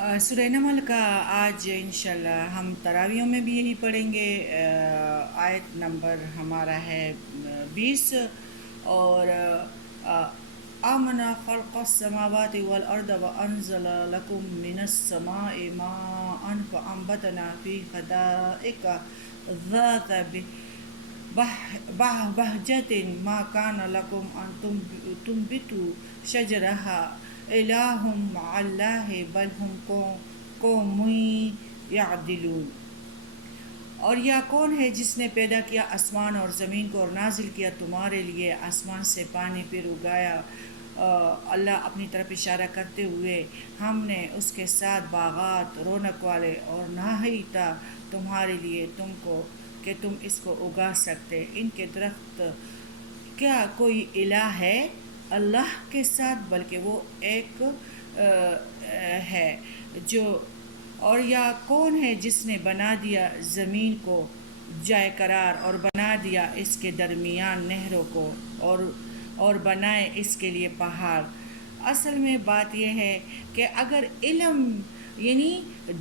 سورہ نمل کا آج انشاءاللہ ہم تراویحوں میں بھی یہی پڑھیں گے۔ آیت نمبر ہمارا ہے 20 اور آمن خلق السماوات والارض وانزل لکم من السماء ماء فانبتنا فی حدائق ذات بہجت ما کان لکم ان تنبتوا شجرها الہ مع اللہ بل ہم قوم یعدلون۔ اور یا کون ہے جس نے پیدا کیا آسمان اور زمین کو اور نازل کیا تمہارے لیے آسمان سے پانی پھر اگایا اللہ اپنی طرف اشارہ کرتے ہوئے ہم نے اس کے ساتھ باغات رونق والے اور نہائی تھا تمہارے لیے تم کو کہ تم اس کو اگا سکتے ان کے درخت۔ کیا کوئی الہ ہے اللہ کے ساتھ؟ بلکہ وہ ایک ہے جو اور یا کون ہے جس نے بنا دیا زمین کو جائے قرار اور بنا دیا اس کے درمیان نہروں کو اور بنائے اس کے لیے پہاڑ۔ اصل میں بات یہ ہے کہ اگر علم یعنی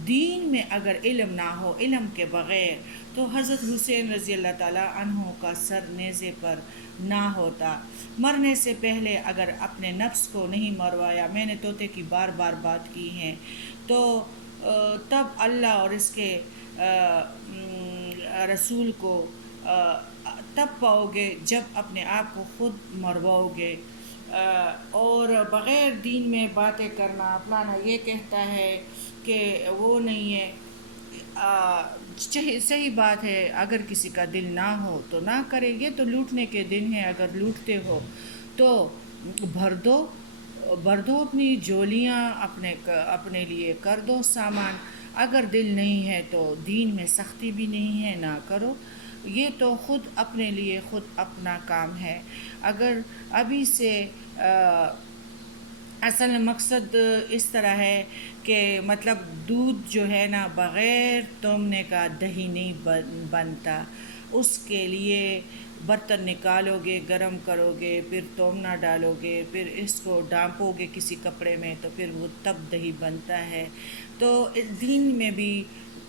دین میں اگر علم نہ ہو، علم کے بغیر، تو حضرت حسین رضی اللہ تعالیٰ عنہ کا سر نیزے پر نہ ہوتا۔ مرنے سے پہلے اگر اپنے نفس کو نہیں مروایا، میں نے طوطے کی بار بار بات کی ہے، تو تب اللہ اور اس کے رسول کو تب پاؤ گے جب اپنے آپ کو خود مرواؤ گے۔ اور بغیر دین میں باتیں کرنا، فلانا یہ کہتا ہے کہ وہ نہیں ہے، صحیح بات ہے۔ اگر کسی کا دل نہ ہو تو نہ کرے، یہ تو لوٹنے کے دن ہیں، اگر لوٹتے ہو تو بھر دو اپنی جولیاں، اپنے لیے کر دو سامان۔ اگر دل نہیں ہے تو دین میں سختی بھی نہیں ہے، نہ کرو، یہ تو خود اپنے لیے خود اپنا کام ہے۔ اگر ابھی سے اصل مقصد اس طرح ہے کہ مطلب دودھ جو ہے نا بغیر تومنے کا دہی نہیں بنتا، اس کے لیے برتن نکالو گے، گرم کرو گے، پھر تومنا ڈالو گے، پھر اس کو ڈانپو گے کسی کپڑے میں، تو پھر وہ تب دہی بنتا ہے۔ تو دین میں بھی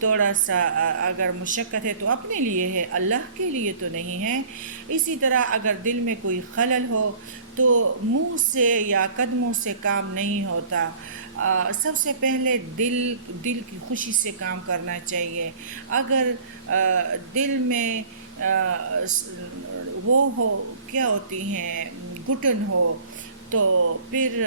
تھوڑا سا اگر مشقت ہے تو اپنے لیے ہے، اللہ کے لیے تو نہیں ہے۔ اسی طرح اگر دل میں کوئی خلل ہو تو منہ سے یا قدموں سے کام نہیں ہوتا۔ سب سے پہلے دل کی خوشی سے کام کرنا چاہیے۔ اگر دل میں وہ ہو، کیا ہوتی ہیں، گھٹن ہو، تو پھر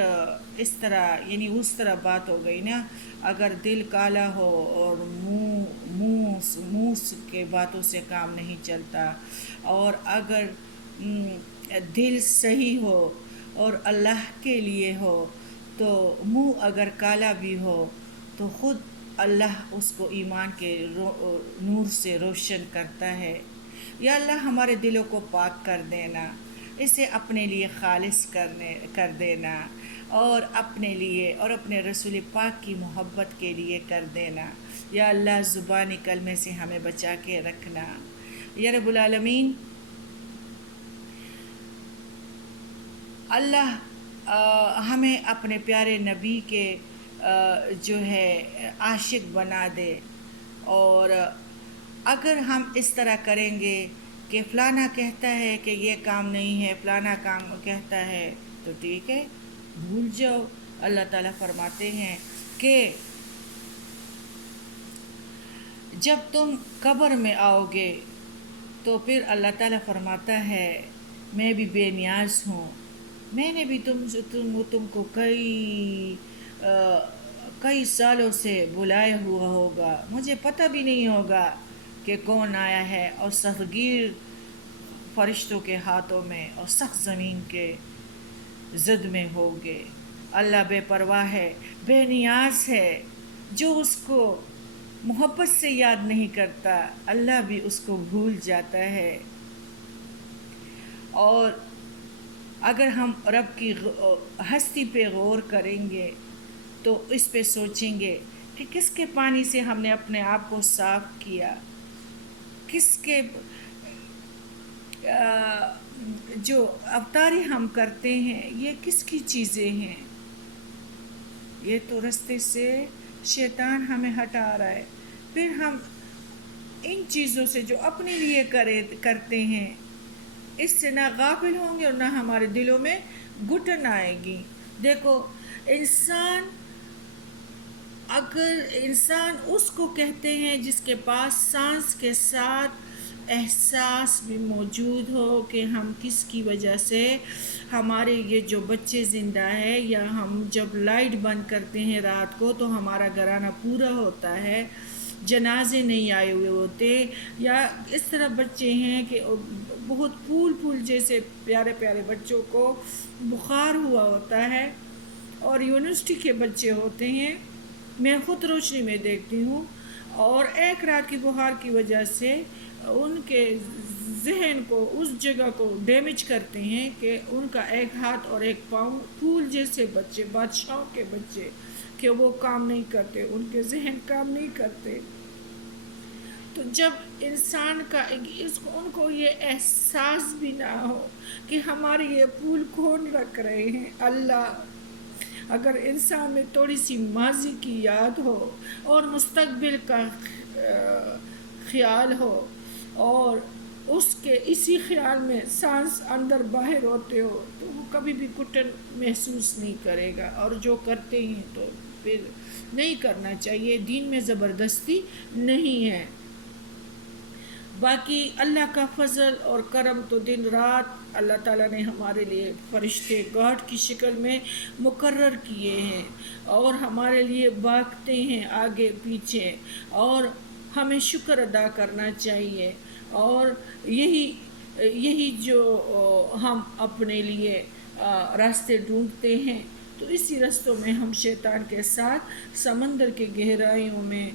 اس طرح یعنی اس طرح بات ہو گئی نا۔ اگر دل کالا ہو اور منہ کے باتوں سے کام نہیں چلتا، اور اگر دل صحیح ہو اور اللہ کے لیے ہو، تو منہ اگر کالا بھی ہو تو خود اللہ اس کو ایمان کے نور سے روشن کرتا ہے۔ یا اللہ ہمارے دلوں کو پاک کر دینا، اسے اپنے لیے خالص کر دینا، اور اپنے لیے اور اپنے رسول پاک کی محبت کے لیے کر دینا۔ یا اللہ زبانی کلمے سے ہمیں بچا کے رکھنا۔ یا رب العالمین، اللہ ہمیں اپنے پیارے نبی کے جو ہے عاشق بنا دے۔ اور اگر ہم اس طرح کریں گے کہ فلانا کہتا ہے کہ یہ کام نہیں ہے، فلانا کام کہتا ہے، تو ٹھیک ہے، بھول جاؤ۔ اللہ تعالیٰ فرماتے ہیں کہ جب تم قبر میں آؤ گے تو پھر اللہ تعالیٰ فرماتا ہے میں بھی بے نیاز ہوں، میں نے بھی تم کو کئی سالوں سے بلایا ہوا ہوگا، مجھے پتہ بھی نہیں ہوگا کہ کون آیا ہے، اور سختگیر فرشتوں کے ہاتھوں میں اور سخت زمین کے زد میں ہوگے۔ اللہ بے پرواہ ہے، بے نیاز ہے، جو اس کو محبت سے یاد نہیں کرتا اللہ بھی اس کو بھول جاتا ہے۔ اور اگر ہم رب کی ہستی پہ غور کریں گے تو اس پہ سوچیں گے کہ کس کے پانی سے ہم نے اپنے آپ کو صاف کیا، کس کے جو افطاری ہم کرتے ہیں یہ کس کی چیزیں ہیں، یہ تو رستے سے شیطان ہمیں ہٹا رہا ہے، پھر ہم ان چیزوں سے جو اپنے لیے کرتے ہیں اس سے نہ غافل ہوں گے اور نہ ہمارے دلوں میں گھٹن آئے گی۔ دیکھو اگر انسان اس کو کہتے ہیں جس کے پاس سانس کے ساتھ احساس بھی موجود ہو کہ ہم کس کی وجہ سے ہمارے یہ جو بچے زندہ ہے، یا ہم جب لائٹ بند کرتے ہیں رات کو تو ہمارا گھرانہ پورا ہوتا ہے، جنازے نہیں آئے ہوئے ہوتے، یا اس طرح بچے ہیں کہ بہت پھول جیسے پیارے پیارے بچوں کو بخار ہوا ہوتا ہے، اور یونیورسٹی کے بچے ہوتے ہیں، میں خود روشنی میں دیکھتی ہوں، اور ایک رات کی بخار کی وجہ سے ان کے ذہن کو اس جگہ کو ڈیمیج کرتے ہیں کہ ان کا ایک ہاتھ اور ایک پاؤں پھول جیسے بچے، بادشاہوں کے بچے، کہ وہ کام نہیں کرتے، ان کے ذہن کام نہیں کرتے۔ تو جب انسان کا ان کو یہ احساس بھی نہ ہو کہ ہمارے یہ پھول کون رکھ رہے ہیں، اللہ۔ اگر انسان میں تھوڑی سی ماضی کی یاد ہو اور مستقبل کا خیال ہو، اور اس کے اسی خیال میں سانس اندر باہر ہوتے ہو، تو وہ کبھی بھی گھٹن محسوس نہیں کرے گا، اور جو کرتے ہیں تو پھر نہیں کرنا چاہیے، دین میں زبردستی نہیں ہے۔ باقی اللہ کا فضل اور کرم تو دن رات اللہ تعالیٰ نے ہمارے لیے فرشتے گارڈ کی شکل میں مقرر کیے ہیں، اور ہمارے لیے بھاگتے ہیں آگے پیچھے، اور ہمیں شکر ادا کرنا چاہیے، اور یہی جو ہم اپنے لیے راستے ڈھونڈتے ہیں، تو اسی رستوں میں ہم شیطان کے ساتھ سمندر کے گہرائیوں میں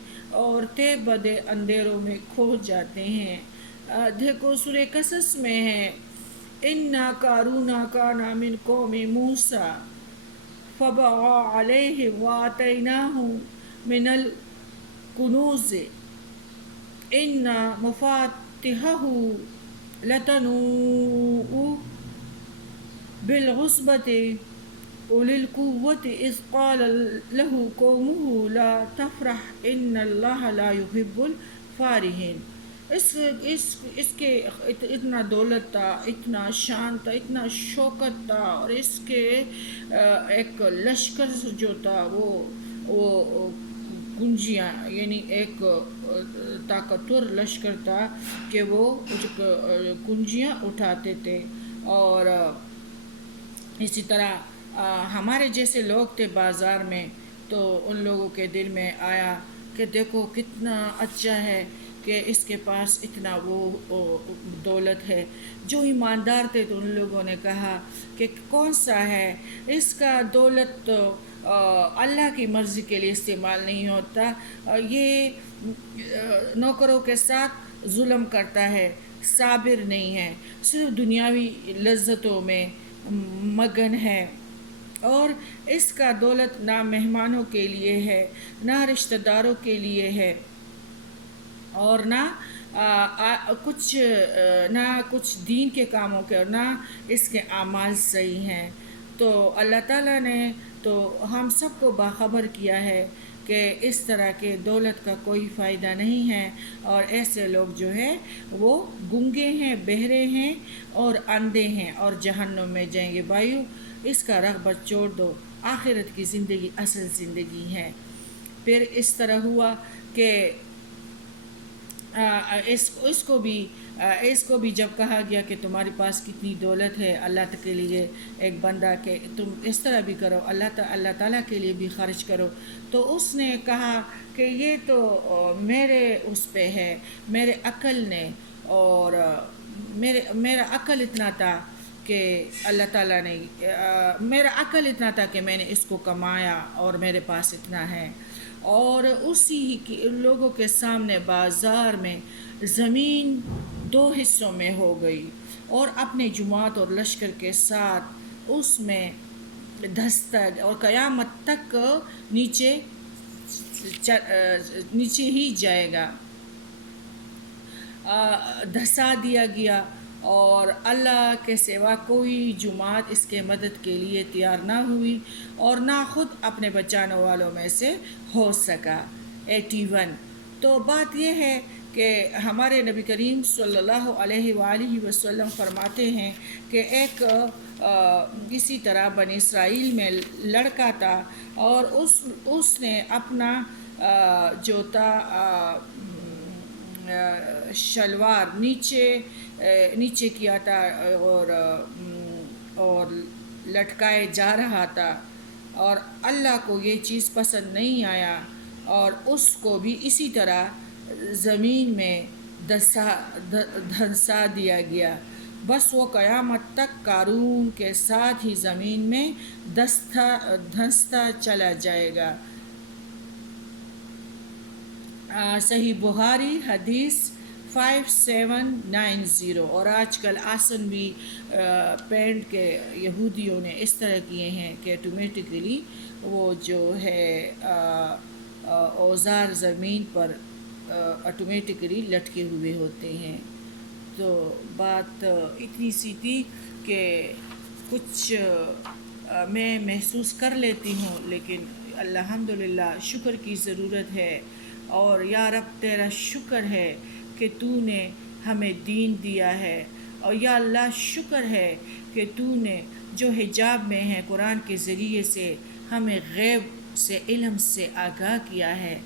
اور تے بدے اندھیروں میں کھو جاتے ہیں۔ دیکھو سورہ قصص میں ہے، اِنَّا قَارُونَ كَانَ مِن قَوْمِ مُوسَىٰ فَبَغَىٰ عَلَيْهِمْ وَآتَيْنَاهُ مِنَ الْكُنُوزِ إِنَّ مَفَاتِحَهُ لَتَنُوءُ بِالْعُصْبَةِ أُولِي الْقُوَّةِ إِذْ قَالَ لَهُ قَوْمُهُ لَا تَفْرَحْ إِنَّ اللَّهَ لَا يُحِبُّ الْفَرِحِينَ۔ اس کے اتنا دولت تھا، اتنا شان تھا، اتنا شوکت تھا، اور اس کے ایک لشکر جو تھا وہ کنجیاں، یعنی ایک طاقتور لشکر تھا کہ وہ کنجیاں اٹھاتے تھے، اور اسی طرح ہمارے جیسے لوگ تھے بازار میں، تو ان لوگوں کے دل میں آیا کہ دیکھو کتنا اچھا ہے کہ اس کے پاس اتنا وہ دولت ہے۔ جو ایماندار تھے تو ان لوگوں نے کہا کہ کون سا ہے اس کا دولت، تو اللہ کی مرضی کے لیے استعمال نہیں ہوتا، یہ نوکروں کے ساتھ ظلم کرتا ہے، صابر نہیں ہے، صرف دنیاوی لذتوں میں مگن ہے، اور اس کا دولت نہ مہمانوں کے لیے ہے، نہ رشتہ داروں کے لیے ہے، اور نہ کچھ دین کے کاموں کے، اور نہ اس کے اعمال صحیح ہیں۔ تو اللہ تعالیٰ نے تو ہم سب کو باخبر کیا ہے کہ اس طرح کے دولت کا کوئی فائدہ نہیں ہے، اور ایسے لوگ جو ہے وہ گنگے ہیں، بہرے ہیں اور اندھے ہیں، اور جہنم میں جائیں گے۔ بھائیو، اس کا رغبت چھوڑ دو، آخرت کی زندگی اصل زندگی ہے۔ پھر اس طرح ہوا کہ اس کو بھی جب کہا گیا کہ تمہارے پاس کتنی دولت ہے، اللہ کے لیے ایک بندہ کہ تم اس طرح بھی کرو، اللہ تعالیٰ کے لیے بھی خرچ کرو، تو اس نے کہا کہ یہ تو میرے اس پہ ہے، میرے عقل نے، اور میرا عقل اتنا تھا کہ اللہ تعالیٰ نے میرا عقل اتنا تھا کہ میں نے اس کو کمایا اور میرے پاس اتنا ہے، اور اسی لوگوں کے سامنے بازار میں زمین 2 حصوں میں ہو گئی، اور اپنے جماعت اور لشکر کے ساتھ اس میں دھستا، اور قیامت تک نیچے ہی جائے گا، دھسا دیا گیا، اور اللہ کے سوا کوئی جماعت اس کے مدد کے لیے تیار نہ ہوئی اور نہ خود اپنے بچانے والوں میں سے ہو سکا۔ 81۔ تو بات یہ ہے کہ ہمارے نبی کریم صلی اللہ علیہ وآلہ وسلم فرماتے ہیں کہ ایک اسی طرح بنی اسرائیل میں لڑکا تھا اور اس نے اپنا جو تھا شلوار نیچے کیا تھا اور لٹکائے جا رہا تھا، اور اللہ کو یہ چیز پسند نہیں آیا اور اس کو بھی اسی طرح زمین میں دھنسا دیا گیا، بس وہ قیامت تک قارون کے ساتھ ہی زمین میں دھنستا چلا جائے گا۔ صحیح بخاری حدیث 5790۔ اور آج کل آسن بھی پینٹ کے یہودیوں نے اس طرح کیے ہیں کہ آٹومیٹکلی وہ جو ہے اوزار زمین پر آٹومیٹکلی لٹکے ہوئے ہوتے ہیں۔ تو بات اتنی سی تھی کہ کچھ میں محسوس کر لیتی ہوں، لیکن الحمدللہ شکر کی ضرورت ہے، اور یا رب تیرا شکر ہے کہ تو نے ہمیں دین دیا ہے، اور یا اللہ شکر ہے کہ تو نے جو حجاب میں ہے قرآن کے ذریعے سے ہمیں غیب سے علم سے آگاہ کیا ہے۔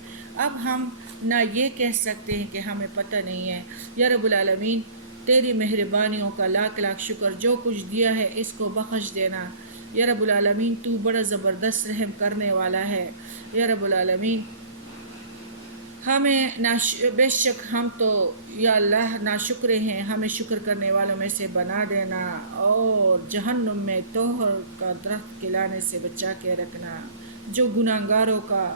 اب ہم نہ یہ کہہ سکتے ہیں کہ ہمیں پتہ نہیں ہے۔ یا رب العالمین تیری مہربانیوں کا لاکھ لاکھ شکر، جو کچھ دیا ہے اس کو بخش دینا۔ یا رب العالمین تو بڑا زبردست رحم کرنے والا ہے۔ یا رب العالمین ہمیں بے شک ہم تو یا اللہ ناشکرے ہیں، ہمیں شکر کرنے والوں میں سے بنا دینا، اور جہنم میں توہر کا درخت کھلانے سے بچا کے رکھنا جو گناہگاروں کا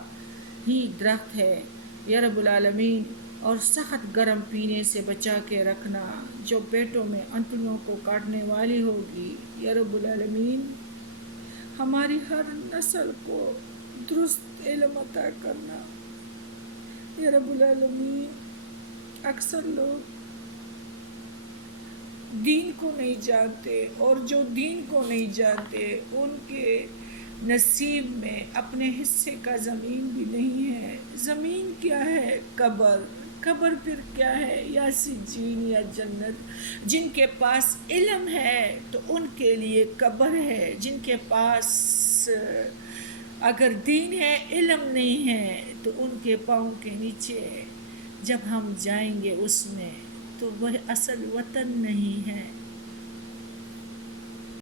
ہی درخت ہے یا رب العالمین، اور سخت گرم پینے سے بچا کے رکھنا جو پیٹوں میں انتڑیوں کو کاٹنے والی ہوگی یا رب العالمین۔ ہماری ہر نسل کو درست علم عطا کرنا یا رب العالمین۔ اکثر لوگ دین کو نہیں جانتے، اور جو دین کو نہیں جانتے ان کے نصیب میں اپنے حصے کا زمین بھی نہیں ہے۔ زمین کیا ہے؟ قبر پھر کیا ہے؟ یا سجین یا جنت۔ جن کے پاس علم ہے تو ان کے لیے قبر ہے، جن کے پاس اگر دین ہے علم نہیں ہے تو ان کے پاؤں کے نیچے جب ہم جائیں گے اس میں تو وہ اصل وطن نہیں ہے۔